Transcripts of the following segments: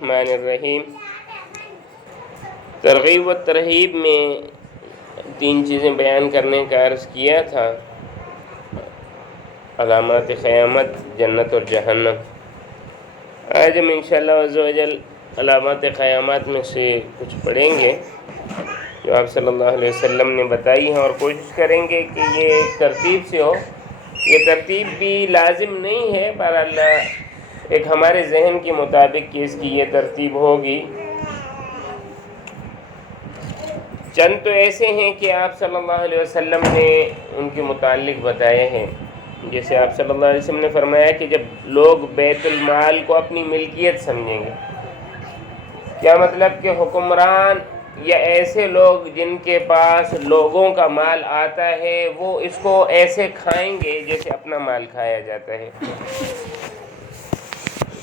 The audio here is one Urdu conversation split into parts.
الرحمن الرحیم۔ ترغیب و ترہیب میں 3 چیزیں بیان کرنے کا عرض کیا تھا: علامات قیامت، جنت اور جہنم۔ آج ہم انشاءاللہ عز و جل علامات قیامت میں سے کچھ پڑھیں گے جو آپ صلی اللہ علیہ وسلم نے بتائی ہیں، اور کوشش کریں گے کہ یہ ایک ترتیب سے ہو۔ یہ ترتیب بھی لازم نہیں ہے، بہرحال ایک ہمارے ذہن کے مطابق کہ اس کی یہ ترتیب ہوگی۔ چند تو ایسے ہیں کہ آپ صلی اللہ علیہ وسلم نے ان کے متعلق بتائے ہیں، جیسے آپ صلی اللہ علیہ وسلم نے فرمایا کہ جب لوگ بیت المال کو اپنی ملکیت سمجھیں گے، کیا مطلب کہ حکمران یا ایسے لوگ جن کے پاس لوگوں کا مال آتا ہے وہ اس کو ایسے کھائیں گے جیسے اپنا مال کھایا جاتا ہے۔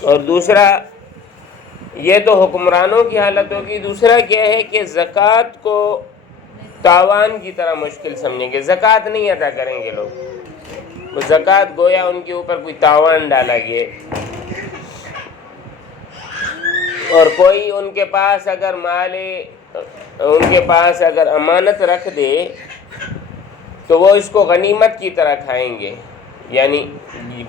اور دوسرا، یہ تو حکمرانوں کی حالت ہوگی۔ دوسرا کیا ہے کہ زکوٰۃ کو تاوان کی طرح مشکل سمجھیں گے، زکوٰۃ نہیں ادا کریں گے لوگ، وہ زکوٰۃ گویا ان کے اوپر کوئی تاوان ڈالا گیا۔ اور کوئی ان کے پاس اگر امانت رکھ دے تو وہ اس کو غنیمت کی طرح کھائیں گے، یعنی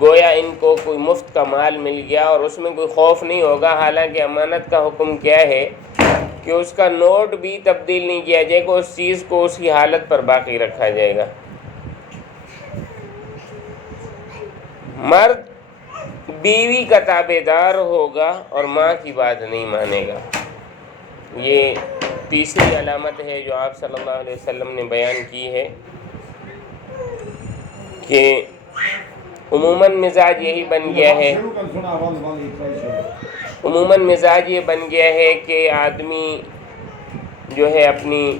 گویا ان کو کوئی مفت کا مال مل گیا اور اس میں کوئی خوف نہیں ہوگا۔ حالانکہ امانت کا حکم کیا ہے کہ اس کا نوٹ بھی تبدیل نہیں کیا جائے گا، اس چیز کو اس کی حالت پر باقی رکھا جائے گا۔ مرد بیوی کا تابع دار ہوگا اور ماں کی بات نہیں مانے گا۔ یہ تیسری علامت ہے جو آپ صلی اللہ علیہ وسلم نے بیان کی ہے کہ عموماً مزاج یہی بن گیا ہے، کہ آدمی جو ہے اپنی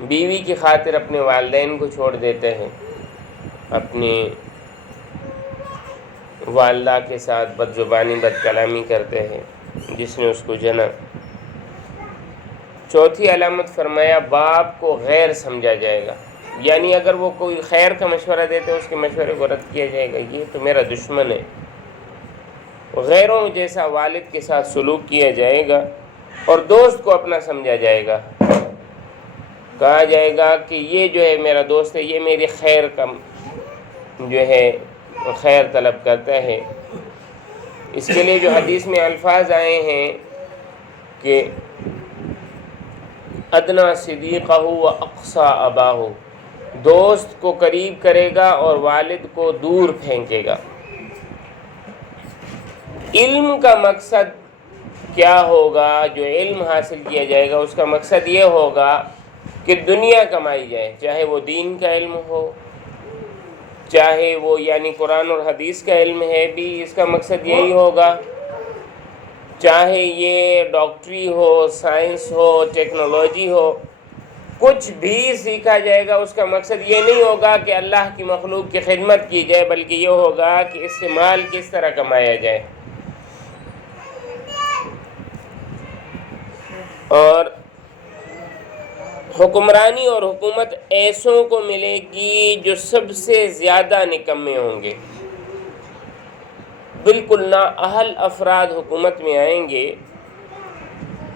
بیوی کی خاطر اپنے والدین کو چھوڑ دیتے ہیں، اپنی والدہ کے ساتھ بد زبانی بد کلامی کرتے ہیں جس نے اس کو جنا۔ چوتھی علامت فرمایا باپ کو غیر سمجھا جائے گا، یعنی اگر وہ کوئی خیر کا مشورہ دیتے اس کے مشورے کو رد کیا جائے گا، یہ تو میرا دشمن ہے۔ غیروں جیسا والد کے ساتھ سلوک کیا جائے گا، اور دوست کو اپنا سمجھا جائے گا، کہا جائے گا کہ یہ جو ہے میرا دوست ہے، یہ میری خیر کا جو ہے خیر طلب کرتا ہے۔ اس کے لیے جو حدیث میں الفاظ آئے ہیں کہ ادنیٰ صدیقہ و اقصیٰ اباہ، دوست کو قریب کرے گا اور والد کو دور پھینکے گا۔ علم کا مقصد کیا ہوگا؟ جو علم حاصل کیا جائے گا اس کا مقصد یہ ہوگا کہ دنیا کمائی جائے، چاہے وہ دین کا علم ہو، چاہے وہ یعنی قرآن اور حدیث کا علم ہے بھی اس کا مقصد یہی ہوگا، چاہے یہ ڈاکٹری ہو، سائنس ہو، ٹیکنالوجی ہو، کچھ بھی سیکھا جائے گا اس کا مقصد یہ نہیں ہوگا کہ اللہ کی مخلوق کی خدمت کی جائے، بلکہ یہ ہوگا کہ اس سے مال کس طرح کمایا جائے۔ اور حکمرانی اور حکومت ایسوں کو ملے گی جو سب سے زیادہ نکمے ہوں گے، بالکل نااہل افراد حکومت میں آئیں گے،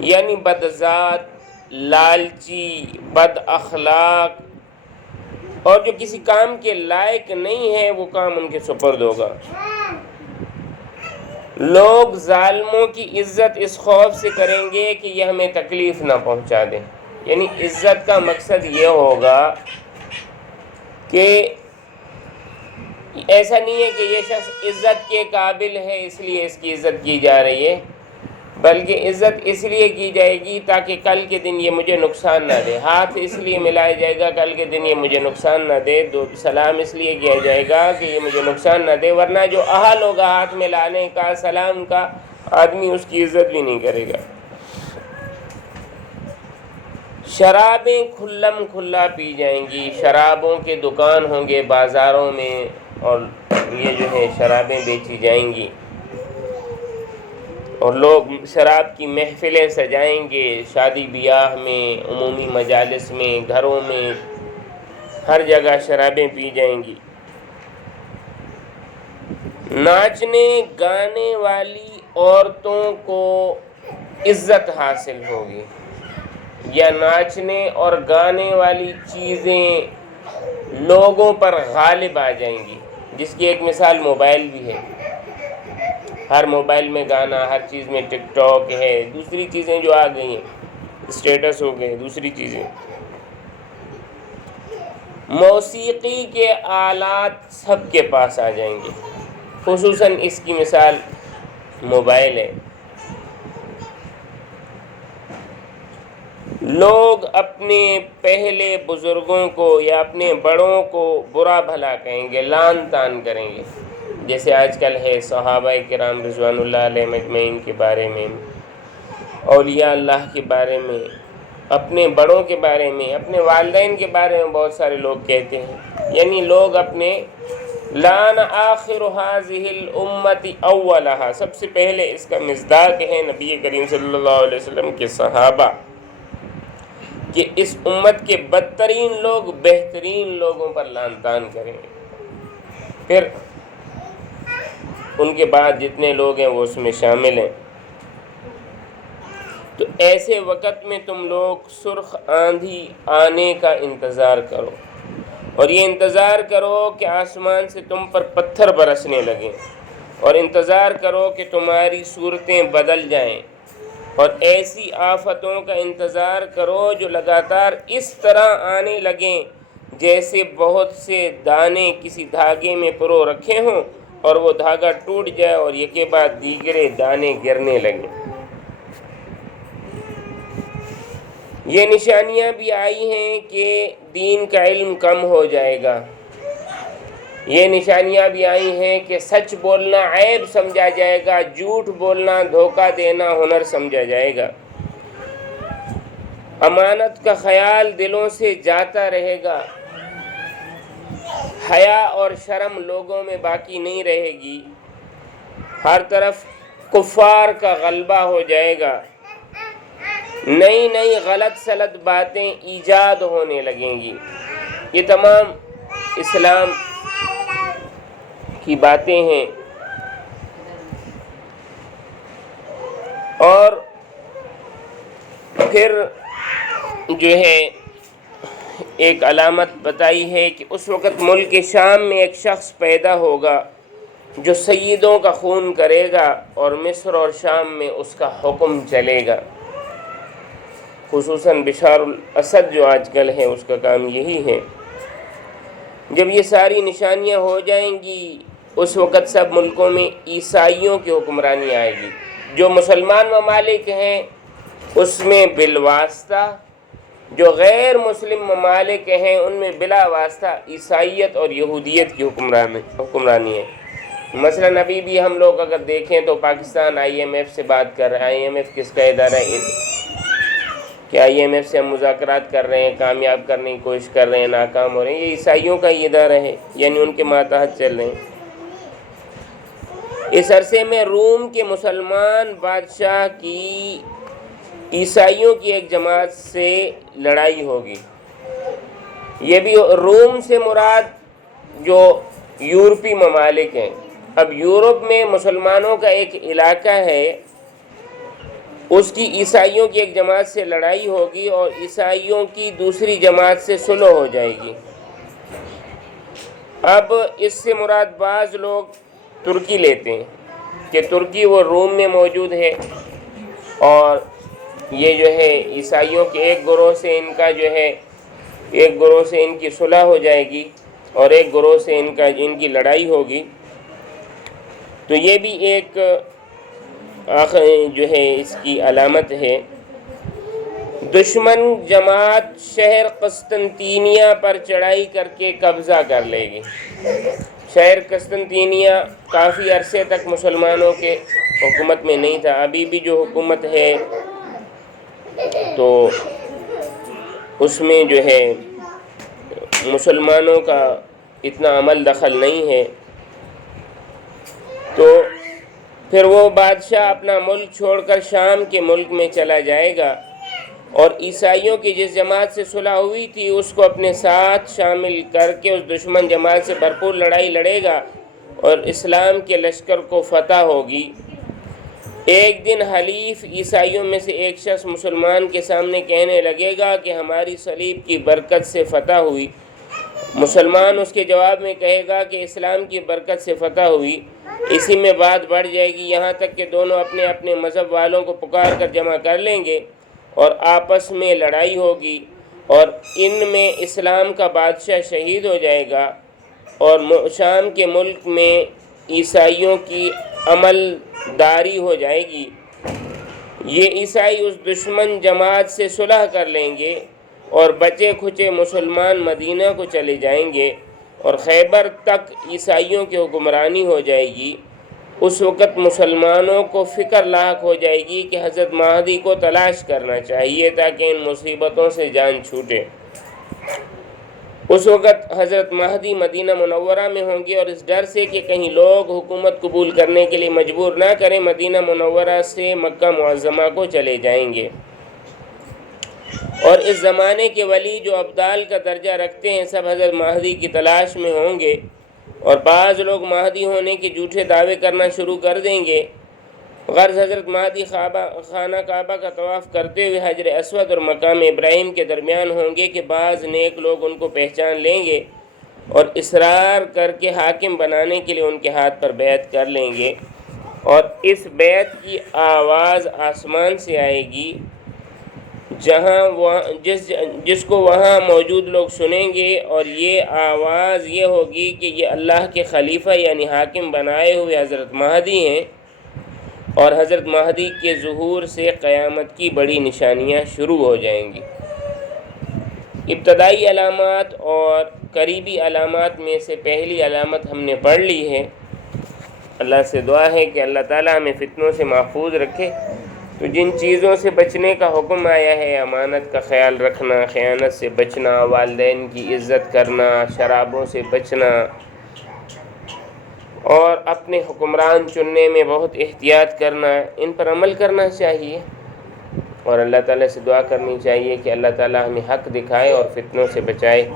یعنی بدذات، لالچی، بد اخلاق، اور جو کسی کام کے لائق نہیں ہے وہ کام ان کے سپرد ہوگا۔ لوگ ظالموں کی عزت اس خوف سے کریں گے کہ یہ ہمیں تکلیف نہ پہنچا دیں، یعنی عزت کا مقصد یہ ہوگا کہ ایسا نہیں ہے کہ یہ شخص عزت کے قابل ہے اس لیے اس کی عزت کی جا رہی ہے، بلکہ عزت اس لیے کی جائے گی تاکہ کل کے دن یہ مجھے نقصان نہ دے۔ ہاتھ اس لیے ملایا جائے گا کل کے دن یہ مجھے نقصان نہ دے، سلام اس لیے کیا جائے گا کہ یہ مجھے نقصان نہ دے، ورنہ جو اہل ہوگا ہاتھ ملانے کا، سلام کا، آدمی اس کی عزت بھی نہیں کرے گا۔ شرابیں کھلم کھلا پی جائیں گی، شرابوں کے دکان ہوں گے بازاروں میں اور یہ جو ہے شرابیں بیچی جائیں گی، اور لوگ شراب کی محفلیں سجائیں گے، شادی بیاہ میں، عمومی مجالس میں، گھروں میں، ہر جگہ شرابیں پی جائیں گی۔ ناچنے گانے والی عورتوں کو عزت حاصل ہوگی، یا ناچنے اور گانے والی چیزیں لوگوں پر غالب آ جائیں گی، جس کی ایک مثال موبائل بھی ہے۔ ہر موبائل میں گانا، ہر چیز میں ٹک ٹاک ہے، دوسری چیزیں جو آ گئی ہیں، اسٹیٹس ہو گئے، دوسری چیزیں۔ موسیقی کے آلات سب کے پاس آ جائیں گے، خصوصاً اس کی مثال موبائل ہے۔ لوگ اپنے پہلے بزرگوں کو یا اپنے بڑوں کو برا بھلا کہیں گے، لعن طعن کریں گے، جیسے آج کل ہے صحابہ کرام رضوان اللہ علیہ مجمعین کے بارے میں، اولیاء اللہ کے بارے میں، اپنے بڑوں کے بارے میں، اپنے والدین کے بارے میں بہت سارے لوگ کہتے ہیں۔ یعنی لوگ اپنے لعن آخر هذه الامت اولها، سب سے پہلے اس کا مصداق ہے نبی کریم صلی اللہ علیہ وسلم کے صحابہ، کہ اس امت کے بدترین لوگ بہترین لوگوں پر لعن طعن کریں گے، پھر ان کے بعد جتنے لوگ ہیں وہ اس میں شامل ہیں۔ تو ایسے وقت میں تم لوگ سرخ آندھی آنے کا انتظار کرو، اور یہ انتظار کرو کہ آسمان سے تم پر پتھر برسنے لگیں، اور انتظار کرو کہ تمہاری صورتیں بدل جائیں، اور ایسی آفتوں کا انتظار کرو جو لگاتار اس طرح آنے لگیں جیسے بہت سے دانے کسی دھاگے میں پرو رکھے ہوں، اور وہ دھاگا ٹوٹ جائے اور یکے بعد دیگرے دانے گرنے لگیں۔ یہ نشانیاں بھی آئی ہیں کہ دین کا علم کم ہو جائے گا، یہ نشانیاں بھی آئی ہیں کہ سچ بولنا عیب سمجھا جائے گا، جھوٹ بولنا، دھوکہ دینا ہنر سمجھا جائے گا، امانت کا خیال دلوں سے جاتا رہے گا، حیا اور شرم لوگوں میں باقی نہیں رہے گی، ہر طرف کفار کا غلبہ ہو جائے گا، نئی نئی غلط سلط باتیں ایجاد ہونے لگیں گی۔ یہ تمام اسلام کی باتیں ہیں۔ اور پھر جو ہے ایک علامت بتائی ہے کہ اس وقت ملک شام میں ایک شخص پیدا ہوگا جو سیدوں کا خون کرے گا، اور مصر اور شام میں اس کا حکم چلے گا۔ خصوصاً بشار الاسد جو آج کل ہے، اس کا کام یہی ہے۔ جب یہ ساری نشانیاں ہو جائیں گی، اس وقت سب ملکوں میں عیسائیوں کی حکمرانی آئے گی۔ جو مسلمان ممالک ہیں اس میں بالواسطہ، جو غیر مسلم ممالک ہیں ان میں بلا واسطہ عیسائیت اور یہودیت کی حکمرانی ہے۔ مثلاً ابھی بھی ہم لوگ اگر دیکھیں تو پاکستان آئی ایم ایف سے بات کر رہا ہے۔ آئی ایم ایف کس کا ادارہ ہے؟ کہ آئی ایم ایف سے ہم مذاکرات کر رہے ہیں، کامیاب کرنے کی کوشش کر رہے ہیں، ناکام ہو رہے ہیں۔ یہ عیسائیوں کا ہی ادارہ ہے، یعنی ان کے ماتحت چل رہے ہیں۔ اس عرصے میں روم کے مسلمان بادشاہ کی عیسائیوں کی ایک جماعت سے لڑائی ہوگی۔ یہ بھی روم سے مراد جو یورپی ممالک ہیں۔ اب یورپ میں مسلمانوں کا ایک علاقہ ہے، اس کی عیسائیوں کی ایک جماعت سے لڑائی ہوگی، اور عیسائیوں کی دوسری جماعت سے صلح ہو جائے گی۔ اب اس سے مراد بعض لوگ ترکی لیتے ہیں کہ ترکی وہ روم میں موجود ہے، اور یہ جو ہے عیسائیوں کے ایک گروہ سے ان کا جو ہے ایک گروہ سے ان کی صلح ہو جائے گی، اور ایک گروہ سے ان کی لڑائی ہوگی۔ تو یہ بھی ایک جو ہے اس کی علامت ہے۔ دشمن جماعت شہر قسطنطینیہ پر چڑھائی کر کے قبضہ کر لے گی۔ شہر قسطنطینیہ کافی عرصے تک مسلمانوں کے حکومت میں نہیں تھا، ابھی بھی جو حکومت ہے تو اس میں جو ہے مسلمانوں کا اتنا عمل دخل نہیں ہے۔ تو پھر وہ بادشاہ اپنا ملک چھوڑ کر شام کے ملک میں چلا جائے گا، اور عیسائیوں کی جس جماعت سے صلح ہوئی تھی اس کو اپنے ساتھ شامل کر کے اس دشمن جماعت سے بھرپور لڑائی لڑے گا، اور اسلام کے لشکر کو فتح ہوگی۔ ایک دن حلیف عیسائیوں میں سے ایک شخص مسلمان کے سامنے کہنے لگے گا کہ ہماری صلیب کی برکت سے فتح ہوئی۔ مسلمان اس کے جواب میں کہے گا کہ اسلام کی برکت سے فتح ہوئی۔ اسی میں بات بڑھ جائے گی، یہاں تک کہ دونوں اپنے اپنے مذہب والوں کو پکار کر جمع کر لیں گے اور آپس میں لڑائی ہوگی، اور ان میں اسلام کا بادشاہ شہید ہو جائے گا، اور شام کے ملک میں عیسائیوں کی عمل داری ہو جائے گی۔ یہ عیسائی اس دشمن جماعت سے صلح کر لیں گے اور بچے کھچے مسلمان مدینہ کو چلے جائیں گے، اور خیبر تک عیسائیوں کی حکمرانی ہو جائے گی۔ اس وقت مسلمانوں کو فکر لاحق ہو جائے گی کہ حضرت مہدی کو تلاش کرنا چاہیے تاکہ ان مصیبتوں سے جان چھوٹے۔ اس وقت حضرت مہدی مدینہ منورہ میں ہوں گے، اور اس ڈر سے کہ کہیں لوگ حکومت قبول کرنے کے لیے مجبور نہ کریں، مدینہ منورہ سے مکہ معظمہ کو چلے جائیں گے۔ اور اس زمانے کے ولی جو ابدال کا درجہ رکھتے ہیں سب حضرت مہدی کی تلاش میں ہوں گے، اور بعض لوگ مہدی ہونے کے جھوٹے دعوے کرنا شروع کر دیں گے۔ غرض حضرت مہدی خانہ کعبہ کا طواف کرتے ہوئے حجر اسود اور مقام ابراہیم کے درمیان ہوں گے کہ بعض نیک لوگ ان کو پہچان لیں گے اور اصرار کر کے حاکم بنانے کے لیے ان کے ہاتھ پر بیعت کر لیں گے، اور اس بیعت کی آواز آسمان سے آئے گی جس کو وہاں موجود لوگ سنیں گے، اور یہ آواز یہ ہوگی کہ یہ اللہ کے خلیفہ یعنی حاکم بنائے ہوئے حضرت مہدی ہیں، اور حضرت مہدی کے ظہور سے قیامت کی بڑی نشانیاں شروع ہو جائیں گی۔ ابتدائی علامات اور قریبی علامات میں سے پہلی علامت ہم نے پڑھ لی ہے۔ اللہ سے دعا ہے کہ اللہ تعالیٰ ہمیں فتنوں سے محفوظ رکھے۔ تو جن چیزوں سے بچنے کا حکم آیا ہے، امانت کا خیال رکھنا، خیانت سے بچنا، والدین کی عزت کرنا، شرابوں سے بچنا، اور اپنے حکمران چننے میں بہت احتیاط کرنا، ان پر عمل کرنا چاہیے، اور اللہ تعالیٰ سے دعا کرنی چاہیے کہ اللہ تعالیٰ ہمیں حق دکھائے اور فتنوں سے بچائے۔